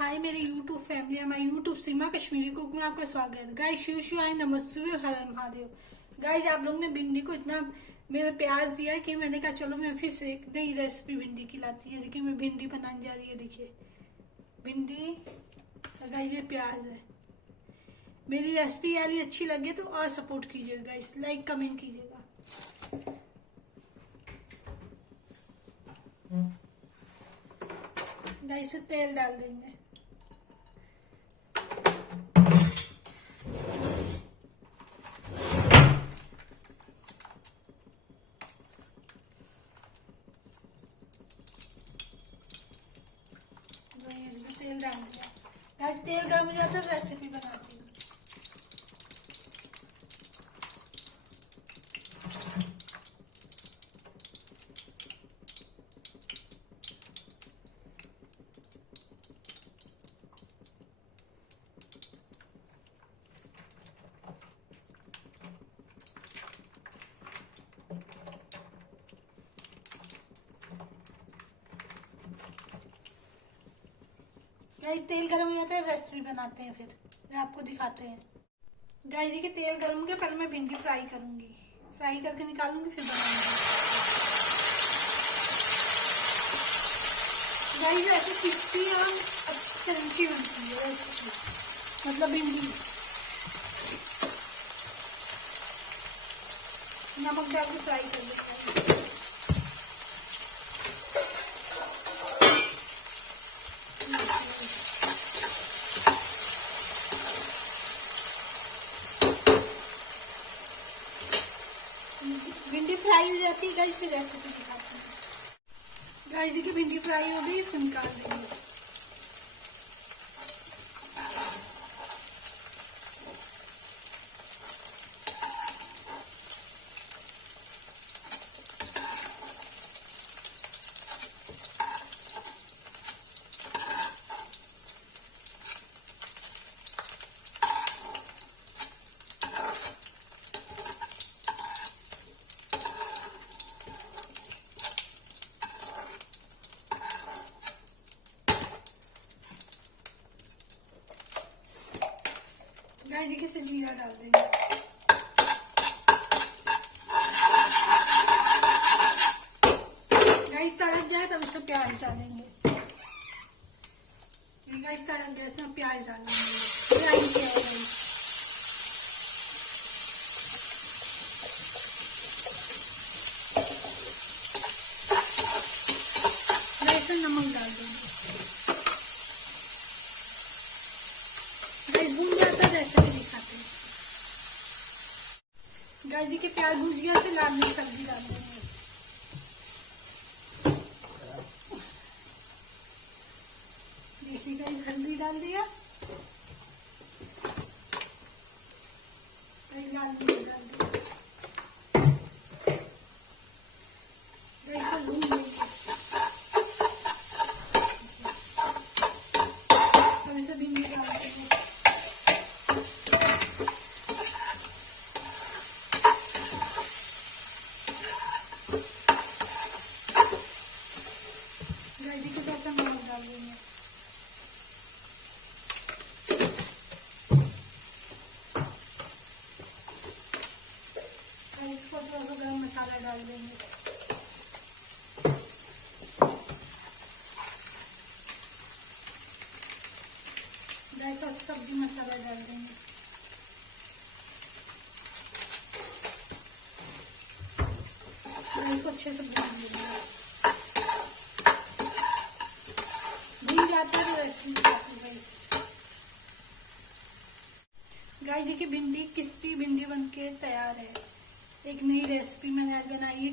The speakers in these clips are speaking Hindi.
हाय मेरे यूट्यूब फैमिली, हमारे यूट्यूब सीमा कश्मीरी कुक में आपका स्वागत है। गाइस शिव आई नमस्ते, हर हर महादेव। गाइस आप लोग ने भिंडी को इतना मेरा प्यार दिया कि मैंने कहा चलो मैं फिर से एक नई रेसिपी भिंडी की लाती है। देखिए मैं भिंडी बनाने जा रही है। देखिए भिंडी, गाइस ये प्याज है। मेरी रेसिपी यारी अच्छी लगे तो और सपोर्ट कीजिएगा गाइस, लाइक कमेंट कीजिएगा। गाइस में तेल डाल देंगे। तेल डाल दिया। गाइस तेल गर्म हो जाता है रेसिपी बनाती हूँ। गाइस तेल गर्म हो जाता है रेसिपी बनाते हैं, फिर आपको दिखाते हैं। गाइस देखिए तेल गर्म हो गया, पहले मैं भिंडी फ्राई करूंगी, फ्राई करके निकालूंगी फिर बनाऊंगी। गाइस ऐसे क्रिस्पी और अच्छी क्रंची बनती है रेसिपी, मतलब भिंडी। नमक डाल के फ्राई कर देते हैं। भिंडी फ्राई हो जाती है गाइस, फिर रेसिपी दिखाते हैं। गाइस देखिए भिंडी फ्राई हो गई, इसको निकाल देंगे। गाइस देखिए से जीरा डाल देंगे। गाइस तड़क जाए तब इसमें प्याज डालेंगे। गाइस तड़क गया, इसमें प्याज डालेंगे। प्याज किया है गाइस। गाइस नमक डाल देंगे। रेसिपी दिखाते हैं। गाइस देखिए प्याज भून गया, से लाल मिर्च हल्दी डाल देंगे। देखिए गाइस हल्दी डाल दिया, लाल मिर्च डाल दिया। गाइस भून देंगे। अब इसे भिंडी डाल देंगे। नमक डाल देंगे। इसको थोड़ा सा गरम मसाला डाल देंगे। थोड़ा सा सब्जी मसाला डाल देंगे। इसको अच्छे से भून देंगे। गाइस देखिए भिंडी क्रिस्पी भिंडी बनके तैयार है। एक नई रेसिपी मैंने आज बनाई है,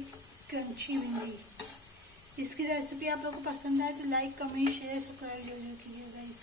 क्रंची भिंडी। इसकी रेसिपी आप लोगों को पसंद आए तो लाइक कमेंट शेयर सब्सक्राइब जरूर कीजिएगा गाइस।